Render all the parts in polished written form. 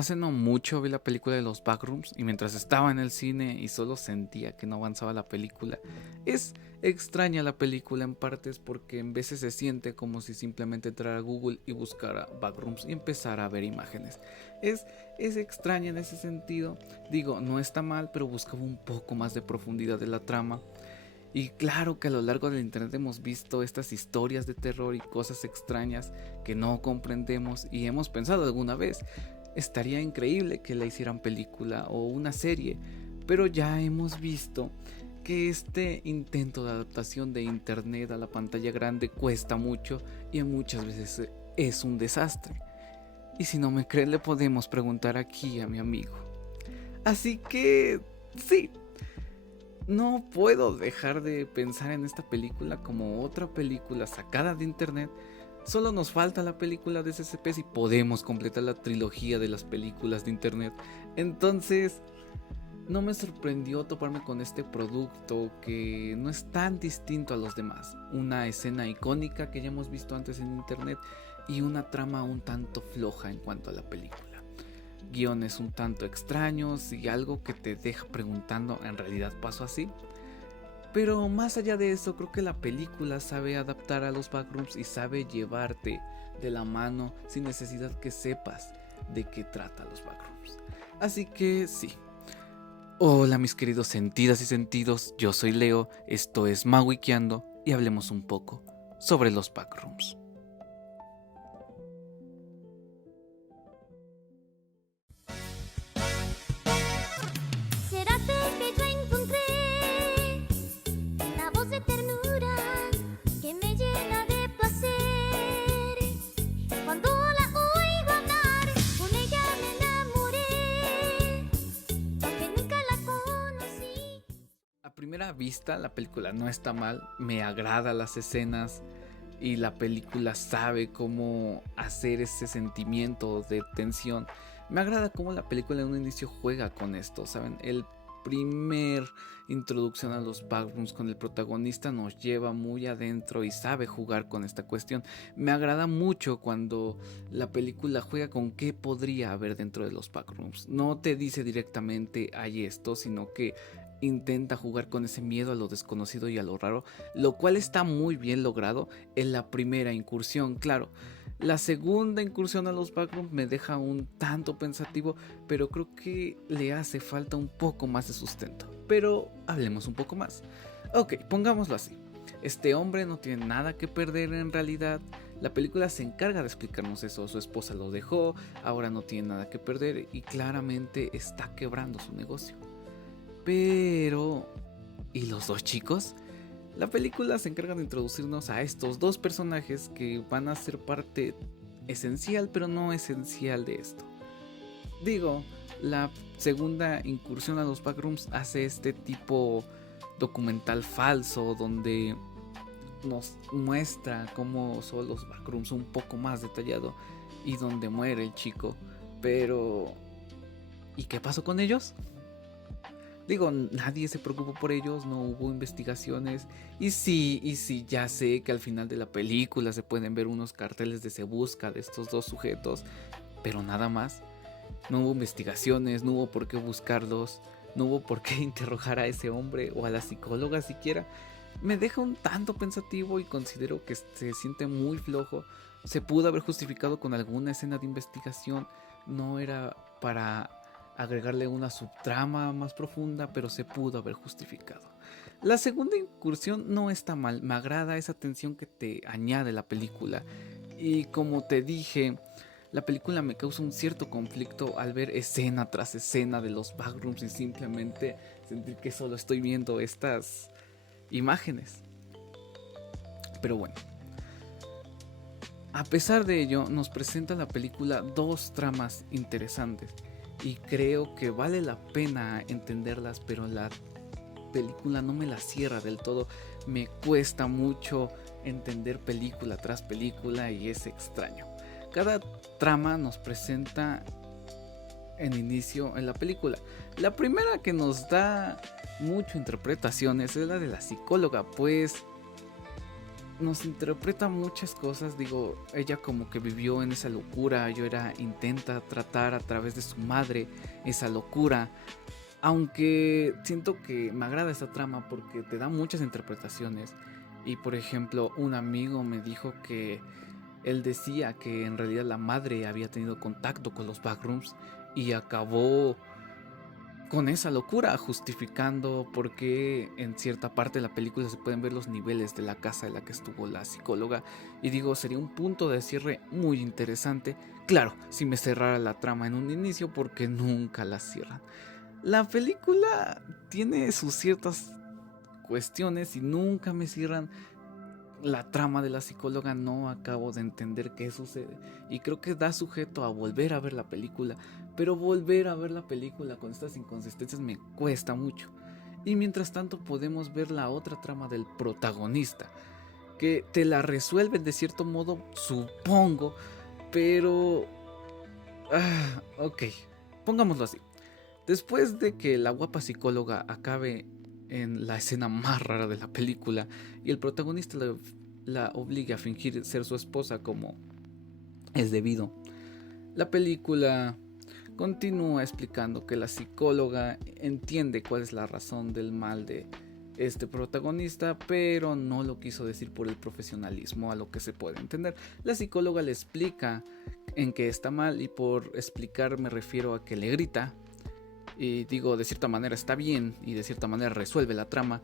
Hace no mucho vi la película de los Backrooms y mientras estaba en el cine y solo sentía que no avanzaba la película. Es extraña la película en partes porque en veces se siente como si simplemente entrara a Google y buscara Backrooms y empezara a ver imágenes. Es, es extraña en ese sentido. Digo, no está mal, pero buscaba un poco más de profundidad de la trama. Y claro que a lo largo del internet hemos visto estas historias de terror y cosas extrañas que no comprendemos y hemos pensado alguna vez, estaría increíble que la hicieran película o una serie, pero ya hemos visto que este intento de adaptación de internet a la pantalla grande cuesta mucho y muchas veces es un desastre. Y si no me cree, le podemos preguntar aquí a mi amigo. Así que sí, no puedo dejar de pensar en esta película como otra película sacada de internet. Solo nos falta la película de SCP si podemos completar la trilogía de las películas de internet. Entonces, no me sorprendió toparme con este producto que no es tan distinto a los demás. Una escena icónica que ya hemos visto antes en internet y una trama un tanto floja en cuanto a la película. Guiones un tanto extraños y algo que te deja preguntando, ¿en realidad pasó así? Pero más allá de eso, creo que la película sabe adaptar a los backrooms y sabe llevarte de la mano sin necesidad que sepas de qué trata los backrooms. Así que sí. Hola mis queridos sentidas y sentidos, yo soy Leo, esto es Mawikiando y hablemos un poco sobre los backrooms. A primera vista la película no está mal, me agrada las escenas y la película sabe cómo hacer ese sentimiento de tensión. Me agrada cómo la película en un inicio juega con esto, ¿saben? El primer introducción a los backrooms con el protagonista nos lleva muy adentro y sabe jugar con esta cuestión. Me agrada mucho cuando la película juega con qué podría haber dentro de los backrooms. No te dice directamente hay esto, sino que intenta jugar con ese miedo a lo desconocido y a lo raro, lo cual está muy bien logrado en la primera incursión, claro. La segunda incursión a los backrooms me deja un tanto pensativo, pero creo que le hace falta un poco más de sustento. Pero hablemos un poco más. Ok, pongámoslo así. Este hombre no tiene nada que perder en realidad. La película se encarga de explicarnos eso. Su esposa lo dejó, ahora no tiene nada que perder y claramente está quebrando su negocio. Pero... ¿y los dos chicos? La película se encarga de introducirnos a estos dos personajes que van a ser parte esencial, pero no esencial de esto. Digo, la segunda incursión a los backrooms hace este tipo documental falso donde nos muestra cómo son los backrooms un poco más detallado y donde muere el chico. Pero... ¿y qué pasó con ellos? Digo, nadie se preocupó por ellos, no hubo investigaciones. Y sí, ya sé que al final de la película se pueden ver unos carteles de se busca de estos dos sujetos, pero nada más. No hubo investigaciones, no hubo por qué buscarlos, no hubo por qué interrogar a ese hombre o a la psicóloga siquiera. Me deja un tanto pensativo y considero que se siente muy flojo. Se pudo haber justificado con alguna escena de investigación, no era para agregarle una subtrama más profunda, pero se pudo haber justificado. La segunda incursión no está mal, me agrada esa tensión que te añade la película. Y como te dije, la película me causa un cierto conflicto al ver escena tras escena de los backrooms y simplemente sentir que solo estoy viendo estas imágenes. Pero bueno, a pesar de ello, nos presenta la película dos tramas interesantes y creo que vale la pena entenderlas, pero la película no me la cierra del todo. Me cuesta mucho entender película tras película y es extraño. Cada trama nos presenta en inicio en la película. La primera que nos da mucho interpretaciones es la de la psicóloga, pues nos interpreta muchas cosas. Digo, ella como que vivió en esa locura, intenta tratar a través de su madre esa locura. Aunque siento que me agrada esta trama porque te da muchas interpretaciones. Y por ejemplo, un amigo me dijo que él decía que en realidad la madre había tenido contacto con los backrooms y acabó con esa locura, justificando por qué en cierta parte de la película se pueden ver los niveles de la casa en la que estuvo la psicóloga. Y digo, sería un punto de cierre muy interesante. Claro, si me cerrara la trama en un inicio, porque nunca la cierran. La película tiene sus ciertas cuestiones y nunca me cierran la trama de la psicóloga. No acabo de entender qué sucede y creo que da sujeto a volver a ver la película, pero volver a ver la película con estas inconsistencias me cuesta mucho. Y mientras tanto podemos ver la otra trama del protagonista, que te la resuelven de cierto modo, supongo, pero ok, pongámoslo así. Después de que la guapa psicóloga acabe en la escena más rara de la película y el protagonista la obligue a fingir ser su esposa como es debido, la película continúa explicando que la psicóloga entiende cuál es la razón del mal de este protagonista, pero no lo quiso decir por el profesionalismo, a lo que se puede entender. La psicóloga le explica en qué está mal, y por explicar me refiero a que le grita. Y digo, de cierta manera está bien y de cierta manera resuelve la trama,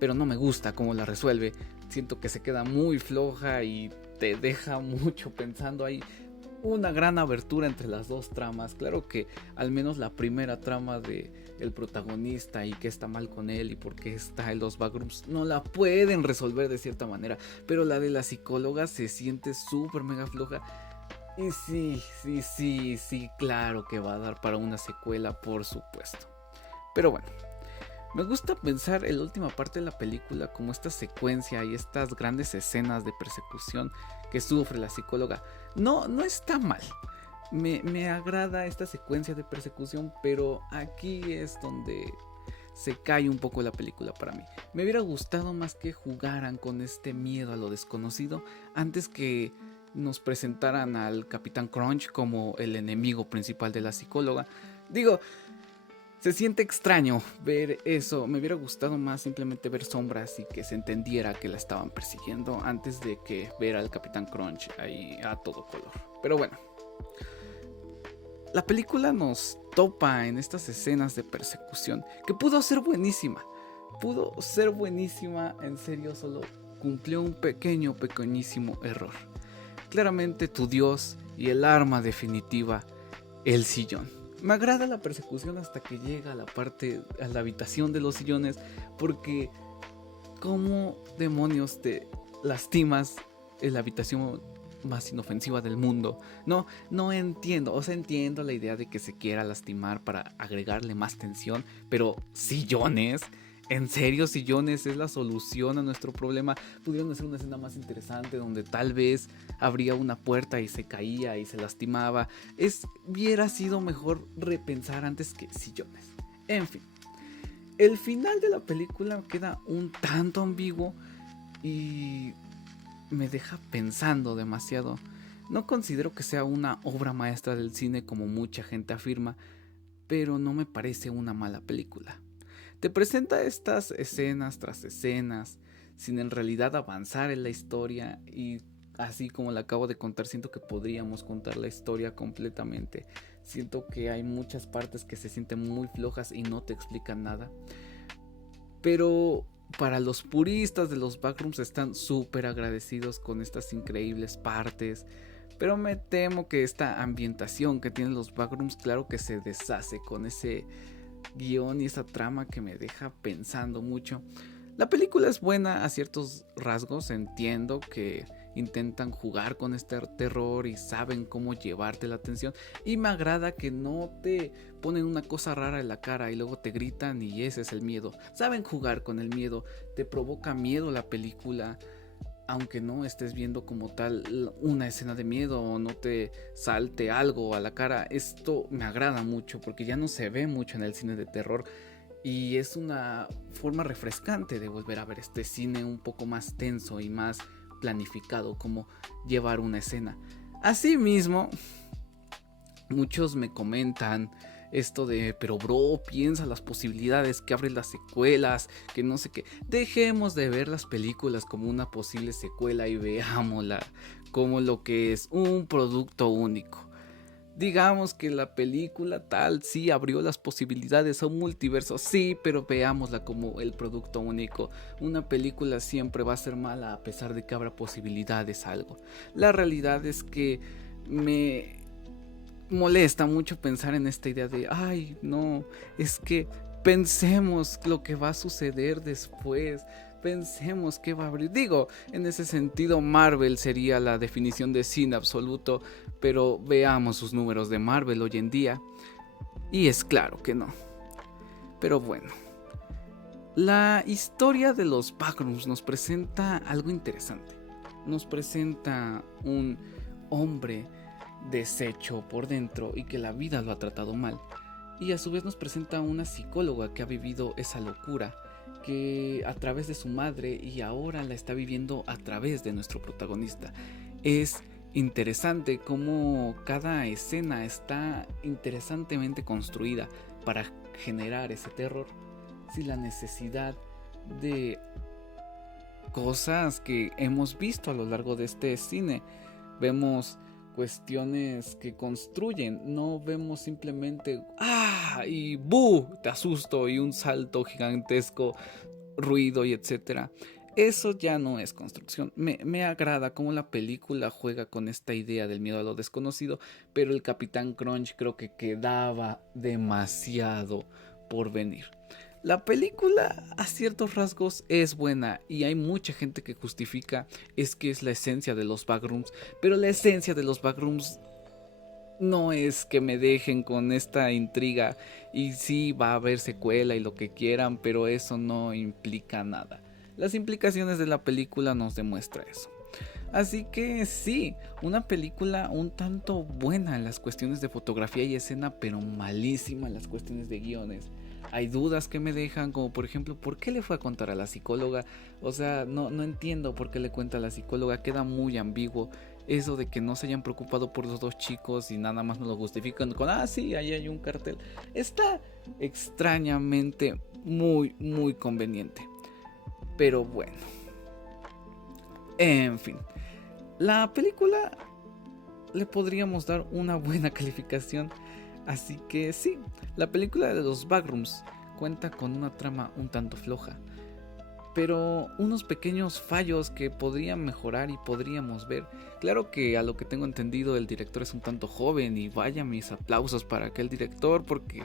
pero no me gusta cómo la resuelve. Siento que se queda muy floja y te deja mucho pensando. Hay una gran abertura entre las dos tramas. Claro que al menos la primera trama de el protagonista y qué está mal con él y por qué está en los backrooms no la pueden resolver de cierta manera, pero la de la psicóloga se siente súper mega floja. Y sí, claro que va a dar para una secuela, por supuesto. Pero bueno, me gusta pensar en la última parte de la película como esta secuencia y estas grandes escenas de persecución que sufre la psicóloga. No está mal. Me agrada esta secuencia de persecución, pero aquí es donde se cae un poco la película para mí. Me hubiera gustado más que jugaran con este miedo a lo desconocido antes que nos presentaran al Capitán Crunch como el enemigo principal de la psicóloga. Digo, se siente extraño ver eso. Me hubiera gustado más simplemente ver sombras y que se entendiera que la estaban persiguiendo antes de que ver al Capitán Crunch ahí a todo color. Pero bueno, la película nos topa en estas escenas de persecución que pudo ser buenísima. Pudo ser buenísima, en serio, solo cumplió un pequeñísimo error. Claramente tu dios y el arma definitiva, el sillón. Me agrada la persecución hasta que llega a la habitación de los sillones, porque ¿cómo demonios te lastimas en la habitación más inofensiva del mundo? No entiendo. O sea, entiendo la idea de que se quiera lastimar para agregarle más tensión, pero sillones. ¿En serio sillones es la solución a nuestro problema? Pudieron hacer una escena más interesante donde tal vez abría una puerta y se caía y se lastimaba. Hubiera sido mejor repensar antes que sillones. En fin, el final de la película queda un tanto ambiguo y me deja pensando demasiado. No considero que sea una obra maestra del cine como mucha gente afirma, pero no me parece una mala película. Te presenta estas escenas tras escenas, sin en realidad avanzar en la historia, y así como la acabo de contar, siento que podríamos contar la historia completamente. Siento que hay muchas partes que se sienten muy flojas y no te explican nada. Pero para los puristas de los backrooms están súper agradecidos con estas increíbles partes. Pero me temo que esta ambientación que tienen los backrooms, claro que se deshace con ese guión y esa trama que me deja pensando mucho. La película es buena a ciertos rasgos, entiendo que intentan jugar con este terror y saben cómo llevarte la atención, y me agrada que no te ponen una cosa rara en la cara y luego te gritan y ese es el miedo. Saben jugar con el miedo, te provoca miedo la película, aunque no estés viendo como tal una escena de miedo o no te salte algo a la cara. Esto me agrada mucho porque ya no se ve mucho en el cine de terror y es una forma refrescante de volver a ver este cine un poco más tenso y más planificado cómo llevar una escena. Asimismo, muchos me comentan esto de, pero bro, piensa las posibilidades que abren las secuelas, que no sé qué. Dejemos de ver las películas como una posible secuela y veámosla como lo que es, un producto único. Digamos que la película tal sí abrió las posibilidades a un multiverso, sí, pero veámosla como el producto único. Una película siempre va a ser mala a pesar de que abra posibilidades a algo. La realidad es que me molesta mucho pensar en esta idea de, ay, no, es que pensemos lo que va a suceder después. Pensemos qué va a abrir. Digo, en ese sentido Marvel sería la definición de cine absoluto, pero veamos sus números de Marvel hoy en día y es claro que no. Pero bueno, la historia de los Backrooms nos presenta algo interesante. Nos presenta un hombre deshecho por dentro y que la vida lo ha tratado mal. Y a su vez nos presenta una psicóloga que ha vivido esa locura, que a través de su madre y ahora la está viviendo a través de nuestro protagonista. Es interesante cómo cada escena está interesantemente construida para generar ese terror sin la necesidad de cosas que hemos visto a lo largo de este cine. Vemos cuestiones que construyen, no vemos simplemente ¡ah! Y ¡bu! Te asusto y un salto gigantesco, ruido y etcétera. Eso ya no es construcción. Me agrada cómo la película juega con esta idea del miedo a lo desconocido, pero el Capitán Crunch creo que quedaba demasiado por venir. La película a ciertos rasgos es buena y hay mucha gente que justifica es que es la esencia de los Backrooms, pero la esencia de los Backrooms no es que me dejen con esta intriga y sí va a haber secuela y lo que quieran, pero eso no implica nada. Las implicaciones de la película nos demuestra eso. Así que sí, una película un tanto buena en las cuestiones de fotografía y escena, pero malísima en las cuestiones de guiones. Hay dudas que me dejan, como por ejemplo, ¿por qué le fue a contar a la psicóloga? O sea, no entiendo por qué le cuenta a la psicóloga, queda muy ambiguo. Eso de que no se hayan preocupado por los dos chicos y nada más nos lo justifican con, ah, sí, ahí hay un cartel. Está extrañamente muy conveniente. Pero bueno. En fin. La película le podríamos dar una buena calificación. Así que sí, la película de los Backrooms cuenta con una trama un tanto floja, pero unos pequeños fallos que podrían mejorar y podríamos ver. Claro que a lo que tengo entendido el director es un tanto joven y vaya mis aplausos para aquel director porque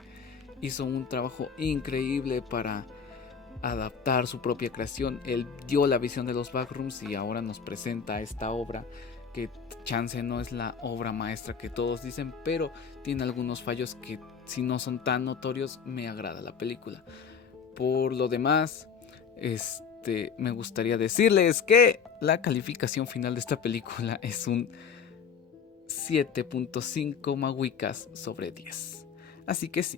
hizo un trabajo increíble para adaptar su propia creación. Él dio la visión de los Backrooms y ahora nos presenta esta obra que chance no es la obra maestra que todos dicen, pero tiene algunos fallos que si no son tan notorios me agrada la película. Por lo demás, me gustaría decirles que la calificación final de esta película es un 7.5 maguicas sobre 10. Así que sí,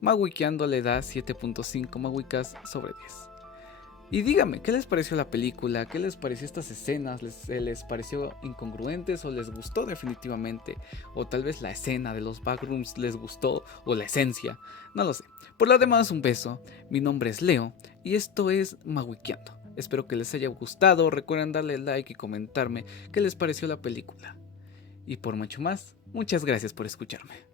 Maguiqueando le da 7.5 maguicas sobre 10. Y dígame, ¿qué les pareció la película? ¿Qué les pareció estas escenas? ¿Les pareció incongruentes o les gustó definitivamente? O tal vez la escena de los Backrooms les gustó o la esencia. No lo sé. Por lo demás, un beso. Mi nombre es Leo y esto es Maguiqueando. Espero que les haya gustado. Recuerden darle like y comentarme qué les pareció la película. Y por mucho más, muchas gracias por escucharme.